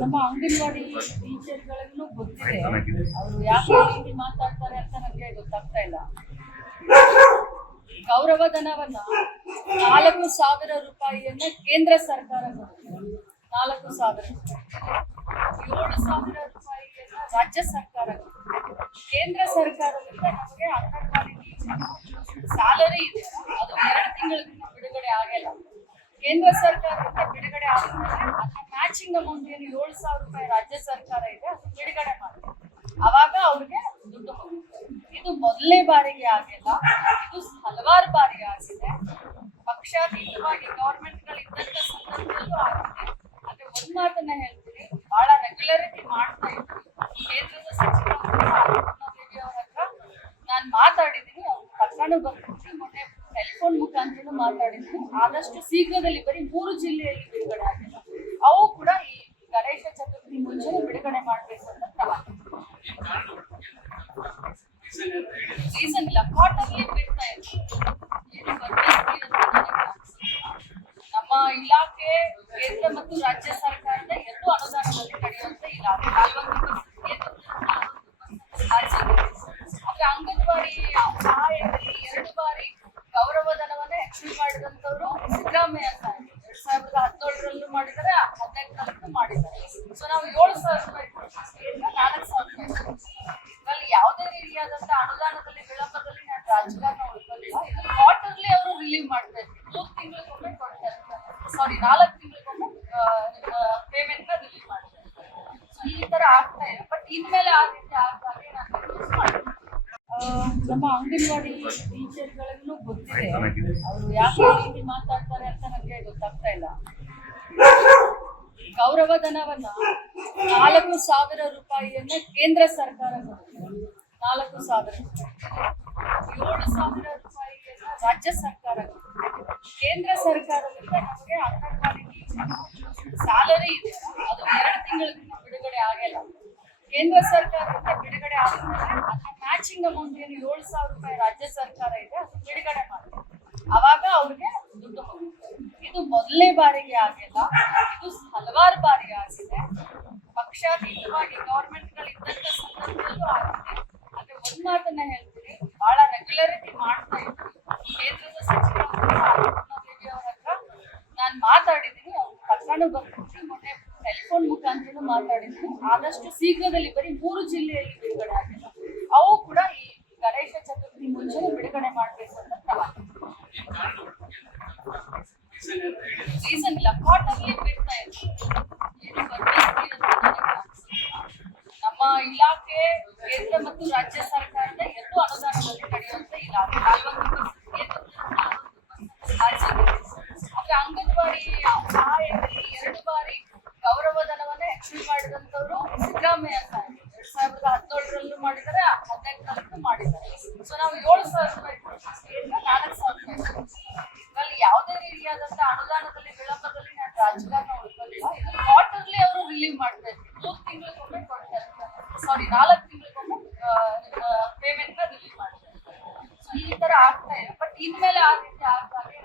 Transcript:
ನಮ್ಮ ಅಂಗನವಾಡಿ ಟೀಚರ್ಗಳಿಗೂ ಗೊತ್ತಿದೆ. ಅವರು ಯಾಕೆ ಈ ರೀತಿ ಮಾತಾಡ್ತಾರೆ ಅಂತ ನನಗೆ ಗೊತ್ತಾಗ್ತಾ ಇಲ್ಲ. ಗೌರವಧನವನ್ನ 4,000 ರೂಪಾಯಿಯನ್ನ ಕೇಂದ್ರ ಸರ್ಕಾರ ಕೊಡುತ್ತೆ. 4,000 7,000 ರೂಪಾಯಿಯನ್ನ ರಾಜ್ಯ ಸರ್ಕಾರ ಕೊಡುತ್ತೆ. ಕೇಂದ್ರ ಸರ್ಕಾರದಿಂದ ನಮಗೆ ಅಂಗನವಾಡಿ ಟೀಚರ್ ಸ್ಯಾಲರಿ ಇದೆ, ಅದು 2 ತಿಂಗಳಿಂದ ಬಿಡುಗಡೆ ಆಗಿಲ್ಲ. ಕೇಂದ್ರ ಸರ್ಕಾರದಿಂದ ಬಿಡುಗಡೆ ಆದ್ಮೇಲೆ ಅದರ ಮ್ಯಾಚಿಂಗ್ ಅಮೌಂಟ್ ಏನು 7,000 ರೂಪಾಯಿ ರಾಜ್ಯ ಸರ್ಕಾರ ಇದೆ, ಅದು ಬಿಡುಗಡೆ ಮಾಡುತ್ತೆ. ಅವಾಗ ಅವ್ರಿಗೆ ದುಡ್ಡು ಹೋಗುತ್ತೆ. ಇದು ಮೊದಲನೇ ಬಾರಿಗೆ ಆಗಿಲ್ಲ, ಇದು ಹಲವಾರು ಬಾರಿ ಆಗಿದೆ. ಪಕ್ಷಾತೀತವಾಗಿ ಗವರ್ಮೆಂಟ್ಗಳು ಇದ್ದಂತ ಸಂದರ್ಭದಲ್ಲೂ ಆಗಿದೆ. ಆದ್ರೆ ಒಂದ್ ಮಾತನ್ನ ಹೇಳ್ತೀನಿ, ಬಹಳ ರೆಗ್ಯುಲರಿಟಿ ಮಾಡ್ತಾ ಇದ್ರು. ಕೇಂದ್ರದ ಸಚಿವ ದೇವಿ ಅವರ ಹತ್ರ ನಾನು ಮಾತಾಡಿದ್ದೀನಿ, ಅವ್ರು ಪತ್ರನೂ ಬರ್ತಿದ್ವಿ, ಮೊನ್ನೆ ಟೆಲಿಫೋನ್ ಮುಖಾಂತರ ಮಾತಾಡಿದ್ವಿ. ಆದಷ್ಟು ಶೀಘ್ರದಲ್ಲಿ ಬರೀ 3 ಜಿಲ್ಲೆಯಲ್ಲಿ ಬಿಡುಗಡೆ ಆಗಿದೆ. ಅವು ಕೂಡ ಈ ಗಣೇಶ ಚತುರ್ಥಿ ಮುಂಚೆ ಬಿಡುಗಡೆ ಮಾಡಬೇಕು ಅಂತ ಕ್ರಮ. ರೀಸನ್ ಇಲ್ಲ, ಕ್ವಾರ್ಟರ್ಲಿ ಬಿಡ್ತಾ ಇದ್ರು. ನಮ್ಮ ಇಲಾಖೆ ಕೇಂದ್ರ ಮತ್ತು ರಾಜ್ಯ ಸರ್ಕಾರದ 2 ಅನುದಾನದಲ್ಲಿ ನಡೆಯುವಂತ ಇಲಾಖೆ. 40% ಆದ್ರೆ ಅಂಗನವಾಡಿ ಸಹಾಯದಲ್ಲಿ 2 ಬಾರಿ ಗೌರವಧನವನ್ನ ಹೆಚ್ಚು ಮಾಡಿದಂತವ್ರು ಸಿದ್ದರಾಮಯ್ಯ ಸಾಹೇಬರು 2017ರಲ್ಲೂ ಮಾಡಿದ್ದಾರೆ, 2018ರಲ್ಲೂ ಮಾಡಿದ್ದಾರೆ. ಸೊ ನಾವು 7,000 ರೂಪಾಯಿ 4,000 ರೂಪಾಯಿ ಅಲ್ಲಿ ಯಾವುದೇ ರೀತಿಯಾದಂತ ಅನುದಾನದಲ್ಲಿ ವಿಳಂಬದಲ್ಲಿ ನಾನು ರಾಜಕಾರಣ ಉಳ್ಕೊಳ್ಳಿಲ್ಲ. ಇದು ಕ್ವಾರ್ಟರ್ಲಿ ಅವರು ರಿಲೀವ್ ಮಾಡ್ಬೇಕು. 3 ತಿಂಗಳಿಗೊಮ್ಮೆ ಕೊಡ್ತಾರೆ, 4 ತಿಂಗಳಿಗೊಮ್ಮೆ ಪೇಮೆಂಟ್ ನ ರಿಲೀವ್ ಮಾಡ್ತಾರೆ. ಸೊ ಈ ತರ ಆಗ್ತಾ ಇದೆ. ಬಟ್ ಇನ್ಮೇಲೆ ಆ ರೀತಿ ಆಗ್ದಾಗೆ ನಾನು ಯೂಸ್ ಮಾಡ್ತೀನಿ. ನಮ್ಮ ಅಂಗನವಾಡಿ ಟೀಚರ್ಗಳಿಗೂ ಗೊತ್ತಿದೆ. ಅವರು ಯಾಕೆ ಈ ರೀತಿ ಮಾತಾಡ್ತಾರೆ ಅಂತ ನನಗೆ ಗೊತ್ತಾಗ್ತಾ ಇಲ್ಲ. ಗೌರವಧನವನ್ನ 4,000 ರೂಪಾಯಿಯನ್ನ ಕೇಂದ್ರ ಸರ್ಕಾರ ಕೊಡುತ್ತೆ. 4,000 7,000 ರೂಪಾಯಿಯನ್ನ ರಾಜ್ಯ ಸರ್ಕಾರ ಕೊಡುತ್ತೆ. ಕೇಂದ್ರ ಸರ್ಕಾರದಿಂದ ನಮಗೆ ಅಂಗನವಾಡಿ ಟೀಚರ್ ಸ್ಯಾಲರಿ ಇದೆ, ಅದು 2 ತಿಂಗಳಿಂದ ಬಿಡುಗಡೆ ಆಗಿಲ್ಲ. ಕೇಂದ್ರ ಸರ್ಕಾರದಿಂದ ಬಿಡುಗಡೆ ಆದ್ಮೇಲೆ ಅದರ ಮ್ಯಾಚಿಂಗ್ ಅಮೌಂಟ್ ಏನು 7,000 ರೂಪಾಯಿ ರಾಜ್ಯ ಸರ್ಕಾರ ಇದೆ, ಅದು ಬಿಡುಗಡೆ ಮಾಡುತ್ತೆ. ಅವಾಗ ಅವ್ರಿಗೆ ದುಡ್ಡು ಹೋಗುತ್ತೆ. ಇದು ಮೊದಲನೇ ಬಾರಿಗೆ ಆಗಿಲ್ಲ, ಇದು ಹಲವಾರು ಬಾರಿ ಆಗಿದೆ. ಪಕ್ಷಾತೀತವಾಗಿ ಗವರ್ಮೆಂಟ್ಗಳು ಇದ್ದಂತ ಸಂದರ್ಭದಲ್ಲೂ ಆಗಿದೆ. ಆದ್ರೆ ಒಂದ್ ಮಾತನ್ನ ಹೇಳ್ತೀನಿ, ಬಹಳ ರೆಗ್ಯುಲರಿಟಿ ಮಾಡ್ತಾ ಇದ್ರು. ಕೇಂದ್ರದ ಸಚಿವ ದೇವಿ ಅವರ ಹತ್ರ ನಾನು ಮಾತಾಡಿದ್ದೀನಿ, ಅವ್ರು ಪತ್ರನೂ ಬರ್ತಿದ್ವಿ, ಮೊನ್ನೆ ಟೆಲಿಫೋನ್ ಮುಖಾಂತರ ಮಾತಾಡಿದ್ವಿ. ಆದಷ್ಟು ಶೀಘ್ರದಲ್ಲಿ ಬರೀ 3 ಜಿಲ್ಲೆಯಲ್ಲಿ ಬಿಡುಗಡೆ ಆಗಿದೆ. ಅವು ಕೂಡ ಈ ಗಣೇಶ ಚತುರ್ಥಿ ಮುಂಚೆ ಬಿಡುಗಡೆ ಮಾಡಬೇಕು ಅಂತ ಕ್ರಮ. ರೀಸನ್ ಇಲ್ಲ, ಕ್ವಾರ್ಟರ್ಲಿ ಬಿಡ್ತಾ ಇದ್ರು. ನಮ್ಮ ಇಲಾಖೆ ಕೇಂದ್ರ ಮತ್ತು ರಾಜ್ಯ ಸರ್ಕಾರದ 2 ಅನುದಾನದಲ್ಲಿ ನಡೆಯುವಂತ ಇಲಾಖೆ. 40% ಆದ್ರೆ ಅಂಗನವಾಡಿ ಸಹಾಯದಲ್ಲಿ 2 ಬಾರಿ ಗೌರವಧನವನ್ನ ಹೆಚ್ಚು ಮಾಡಿದಂತವ್ರು ಸಿದ್ದರಾಮಯ್ಯ ಸಾಹೇಬರು 2017ರಲ್ಲೂ ಮಾಡಿದ್ದಾರೆ, 2018ರಲ್ಲೂ ಮಾಡಿದ್ದಾರೆ. ಸೊ ನಾವು 7,000 ರೂಪಾಯಿ 4,000 ರೂಪಾಯಿ ಅಲ್ಲಿ ಯಾವುದೇ ರೀತಿಯಾದಂತ ಅನುದಾನದಲ್ಲಿ ವಿಳಂಬದಲ್ಲಿ ನಾನು ರಾಜಕಾರಣ ಉಳ್ಕೊಳ್ಳಿಲ್ಲ. ಇದು ಕ್ವಾರ್ಟರ್ಲಿ ಅವರು ರಿಲೀವ್ ಮಾಡ್ಬೇಕು. 3 ತಿಂಗಳಿಗೊಮ್ಮೆ ಕೊಡ್ತಾರೆ, 4 ತಿಂಗಳಿಗೊಮ್ಮೆ ಪೇಮೆಂಟ್ ನ ರಿಲೀವ್ ಮಾಡ್ತಾರೆ. ಸೊ ಈ ತರ ಆಗ್ತಾ ಇದೆ. ಬಟ್ ಇನ್ಮೇಲೆ ಆ ರೀತಿ ಆಗ್ದಾಗೆ